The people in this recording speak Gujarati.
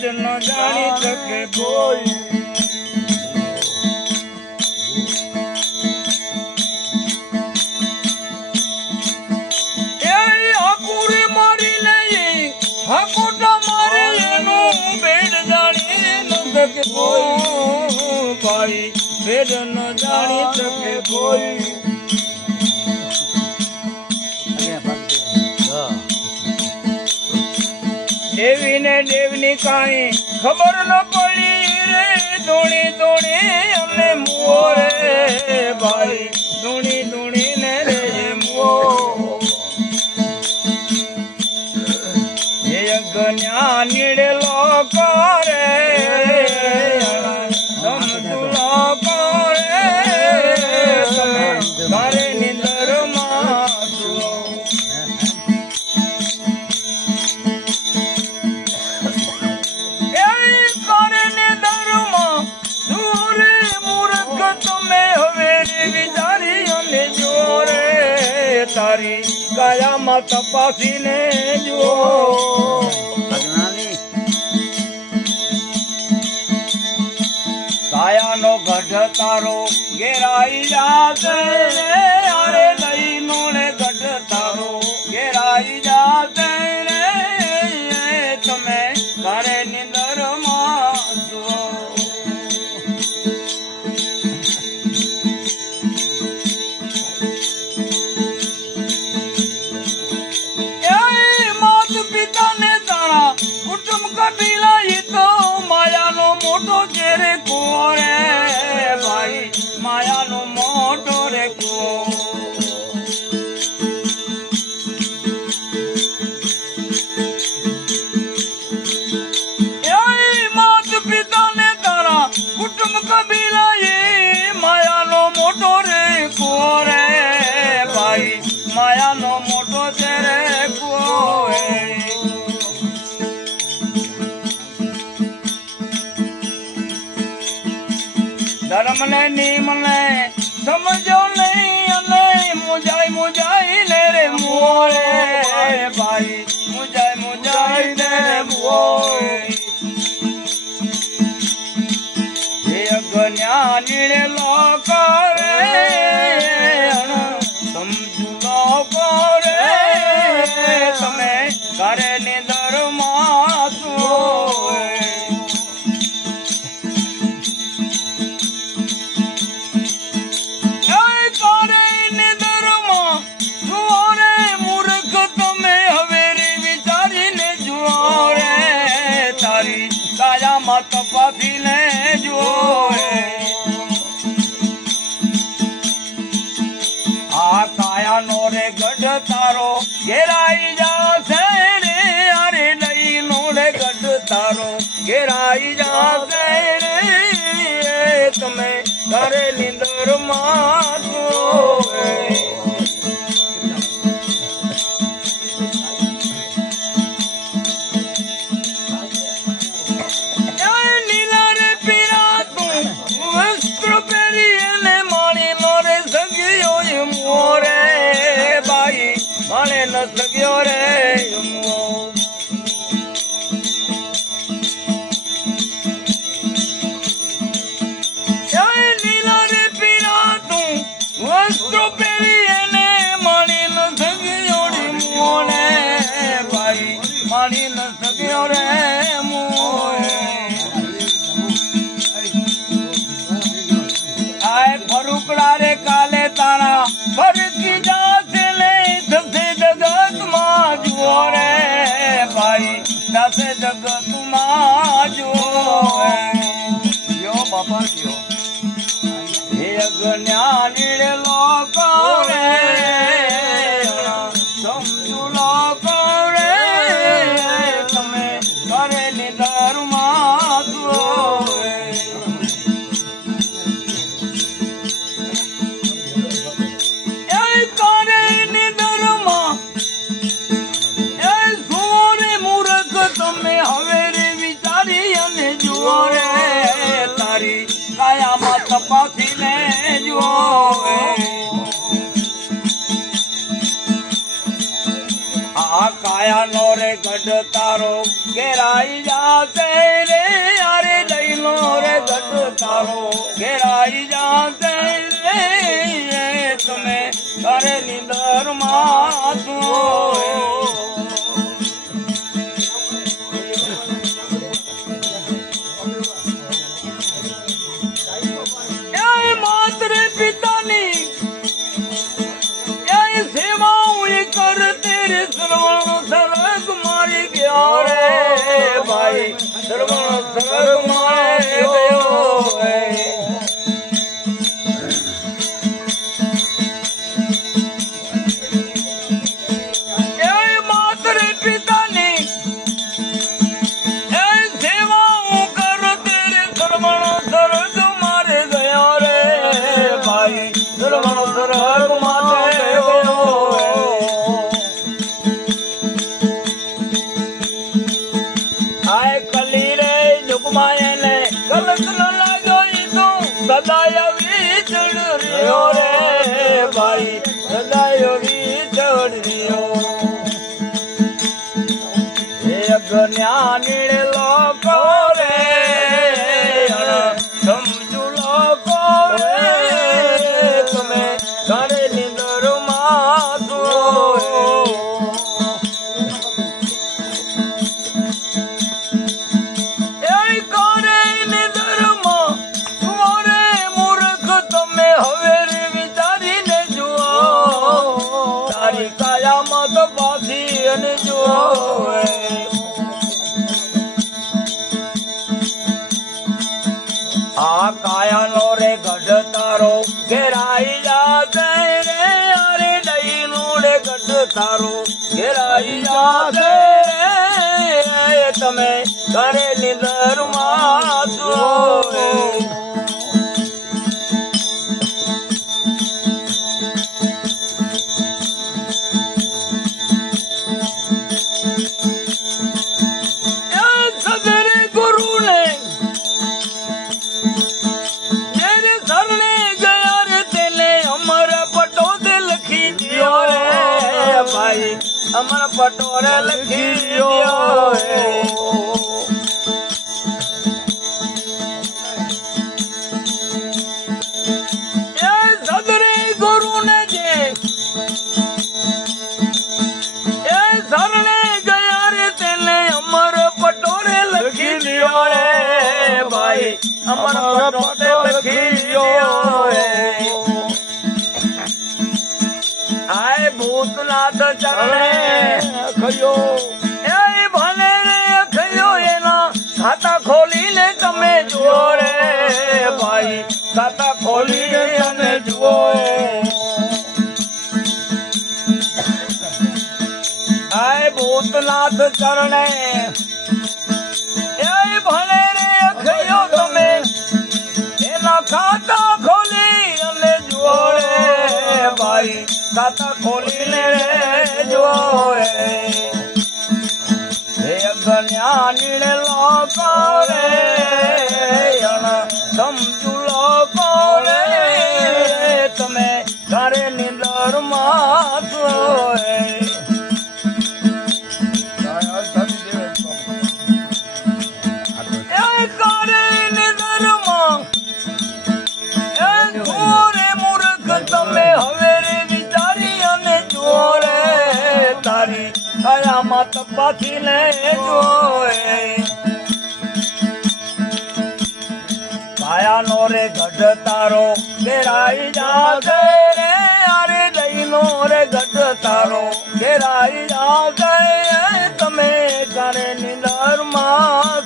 ભેદ ન જાણી શકે કોઈ હકોટા મારે એનું ભેદ જાણી ન શકે કોઈ ભાઈ ભેદ ન જાણી શકે કોઈ દેવી ને દેવની કાંઈ ખબર ન પડી રે ધૂણી ધૂણી અમે મુઓ રે ભાઈ ધૂણી ધૂણી ને રે મુઓ જ્ઞાન નીડેલો કરે સમજુલો કરે મારે નિંદર માં કરે નિંદર માં દૂરે મૂર્ખ તમે હવે વિચારી અને જોરે તારી કાયામાં તપાસીને જો કાયાનો ગઢ તારો ઘેરાઈ જાશે અરે દહીંનો ને ગઢ તારો ઘેરાઈ જાશે રે તમે ઘરે નિંદર માં માત પિતા ને તારા કુટુંબ કબીલા ઈ તો માયાનો મોટો છે રે કોરે ભાઈ માયાનો મોટો રે કો માત પિતા ને તારા કુટુંબ કબીલા ઈ માયાનો મોટો રે કોરે ભાઈ માયાનો મોટો છે રે કોઈ ધર્મ ને નિયમ ને સમજો નહીં અને મુજાઈ મુજાઈ ને રે મોરે ભાઈ મુજાઈ મુજાઈ ને રે મોરે એ અજ્ઞાની લોકો રે સમજુ લોકો રે તમે ઘરે નિંદર માં કાયામાં તપાસીને જો આ કાયાનો રે ગઢ તારો ઘેરાઈ જાશે રે અરે દહીંનો રે ગઢ તારો ઘેરાઈ જાશે રે તમે ઘરે નિંદર માં માણે ન સગ્યો રે લીલા રે પીરા તું વસ્ત્રો પહેરી એને માણી ન સગ્યો રે મોને ભાઈ માણી ન સગ્યો રે આય ફરુકડા રે કાલે તારા ફરકી જાશે રે ભાઈ દસે જગત માં જો યો બાપા કયો હે અજ્ઞાની લોકો રે સમજુ લોકો રે તમે ઘરે નિંદર માં જો કાયામાં તપાસીને જો આ કાયા કાયા નો રે ગઢ તારો ઘેરાઈ જાતે રે અરે લઈ લો રે ગઢ તારો ઘેરાઈ જાતે રે તમે કરે નિંદર માં માત્ર પિતાની સેવા કરતે રે સર્વણ સરગ મારી ગયો રે ભાઈ સર્વણ સરગ મારે ગયો માત્ર પિતાની સેવા કરતે રે સર્વણ સરગ મારે ગયો રે ભાઈ સર્વણ સરગ મારે સદાય વિચડ રહ્યો રે ભાઈ સદાય વિચડ રહ્યો એક જ્ઞાની લોકો રે સમજુ લોકો રે તમે ઘરે નિંદર માં આ કાયા નો રે ગઢ તારો ઘેરાઈ જાતે રે અરે દઈ નો રે ગઢ તારો ઘેરાઈ જાતે રે તમે ઘરે નિંદર માં અમર પટોરે લખી દિયો એ સદરે ગુરુ ને જે એ શરણે ગયા રે તેને અમર પટોરે લખી દિયો રે ભાઈ અમર પટોરે લખી દિયો આય ભૂતનાથ ચરણે ખયો એ ભલે રે ખયો એના ખાતા ખોલીને તમે જુઓ રે ભાઈ ખાતા ખોલીને તમે જુઓ આય ભૂતનાથ ચરણે એ ભલે રે ખયો તમે એના ખાતા ખોલી અને જુઓ રે ભાઈ ખાતા ખોલીને રે જો હે જ્ઞાની લોકો રે સમજુ લોકો રે તમે ઘરે નિંદર માં મત પાછી ને જોએ કાયા નો રે ગઢ તારો ઘેરાઈ જાગે રે અરે લઈ નો રે ગઢ તારો ઘેરાઈ જાગે તમે ઘરે નિંદર માં